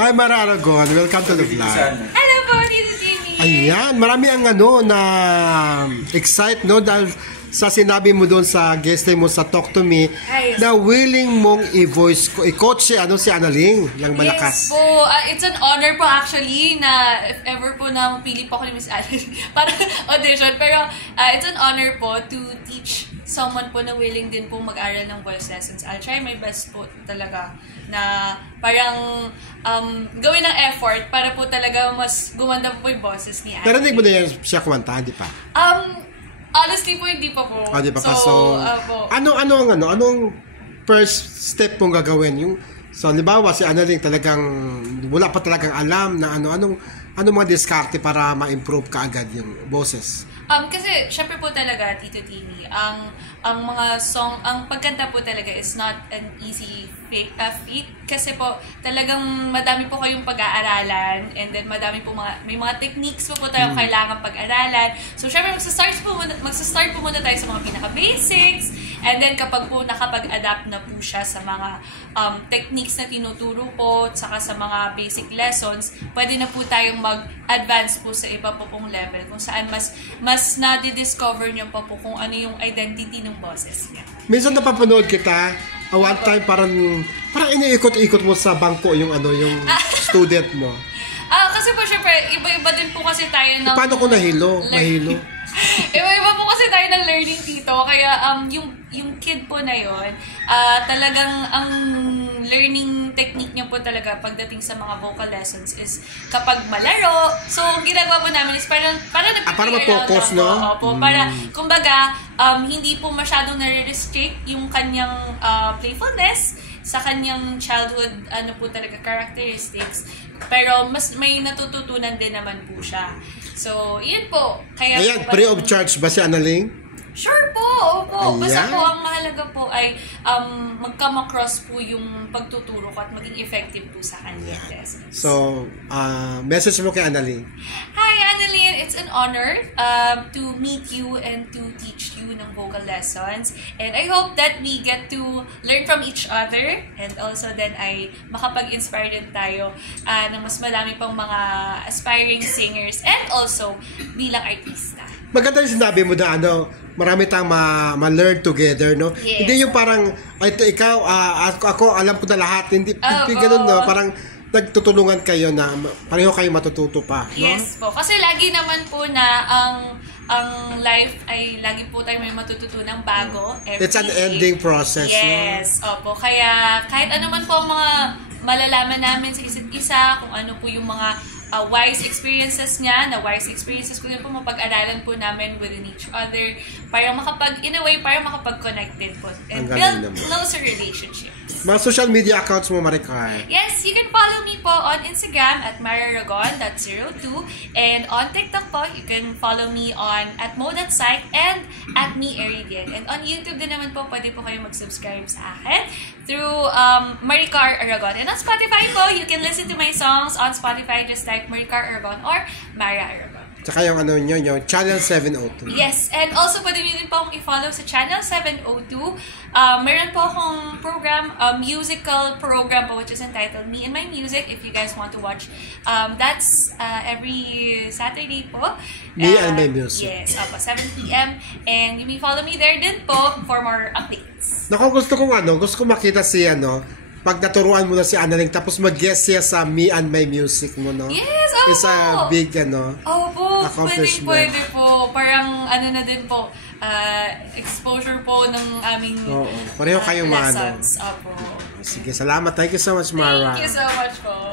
Hi, Mara Aragon. Welcome to the vlog. Hello po, Tito Jimmy. Ayan, marami ang na excite, no? Dahil sa sinabi mo doon sa guest mo sa Talk to Me, na willing mong i-voice ko, i-coach si Analing, yung malakas. Yes po, it's an honor po actually na if ever po na mapili po ako ni Miss Analing para audition. Pero it's an honor po to teach someone po na willing din po mag-aral ng voice lessons. I'll try my best po talaga na parang gawin ng effort para po talaga mas gumanda po yung boses ni Analing. Pero hindi mo na yan siya kumanta, di pa? Honestly po, hindi pa po. Di pa pa. So, anong first step pong gagawin? So, halimbawa, si Analing talagang, wala pa talagang alam na anong mga diskarte para ma-improve ka agad yung boses? Kasi, syempre po talaga, Tito Timmy, ang mga song, ang pagkanta po talaga is not an easy feat. Kasi po, talagang madami po kayong pag-aaralan and then madami po may mga techniques po tayong kailangan pag-aralan. So, syempre, magsa-start po muna tayo sa mga pinaka-basics and then kapag po nakapag-adapt na po siya sa mga techniques na tinuturo po saka sa mga basic lessons, pwede na po tayong mag-advance po sa iba po pong level kung saan mas na-discover niyo pa po kung ano yung identity ng boses niya. Minsan napapanood kita, one time parang iniikot-ikot mo sa bangko yung student mo. Kasi po syempre, iba-iba din po kasi tayo ng... Paano ko nahilo? Iba-iba po kasi tayo ng learning dito. Kaya yung kid po na yon, talagang ang learning technique niya po talaga pagdating sa mga vocal lessons is kapag malaro. So, ginagawa po namin is parang ma-focus, no? Opo, para, kumbaga, hindi po masyadong nare-restrict yung kanyang playfulness sa kanyang childhood, po talaga, characteristics. Pero mas may natututunan din naman po siya. So, yun po. Kaya ayan, free of charge ba si Analing? Sure po, opo. Basta po, ang mahalaga po ay mag-come across po yung pagtuturo ko at maging effective po sa kanya. Yeah. So, message mo kay Analing. Hi, Analing. It's an honor to meet you and to teach you ng vocal lessons. And I hope that we get to learn from each other and also then ay makapag-inspire din tayo ng mas marami pang mga aspiring singers and also bilang artista. Maganda yung sinabi mo na marami tayong ma-learn together, no? Yes. Hindi yung parang, ikaw, ako, alam ko na lahat. Hindi ganun, no? Parang nagtutulungan kayo na pareho kayo matututo pa, no? Yes po. Kasi lagi naman po na ang life ay lagi po tayo may matututunang bago. It's an ending process, yes, no? Opo. Kaya kahit ano man po ang mga malalaman namin sa isa't isa, kung ano po yung mga wise experiences niya, wise experiences ko din po, mapag-aralan po namin within each other, para makapag-connected po and build closer relationships. Mga social media accounts mo, Maricar? Yes, you can follow me po on Instagram at mararagon.02 and on TikTok po, you can follow me on @mo.psych and @me_eridian. And on YouTube din naman po, pwede po kayo mag-subscribe sa akin through Maricar Aragon. And on Spotify po, you can listen to my songs on Spotify, just like Maricar Aragon or Mara Aragon. Tsaka yung yung Channel 702. Yes, and also pwede nyo din po akong i-follow sa Channel 702. Meron po akong program, musical program po, which is entitled Me and My Music, if you guys want to watch. That's every Saturday po. Me and My Music. Yes, 7 p.m. And you may follow me there din po for more updates. Naku, gusto ko makita si pag naturuan mo na si Analing, tapos mag-guest siya sa Me and My Music mo, no? Yes, opo! It's a big, accomplishment. Pwede po. Parang, na din po, exposure po ng aming pareho kayong lessons. Opo. Sige, salamat. Thank you so much, Mara. Thank you so much po.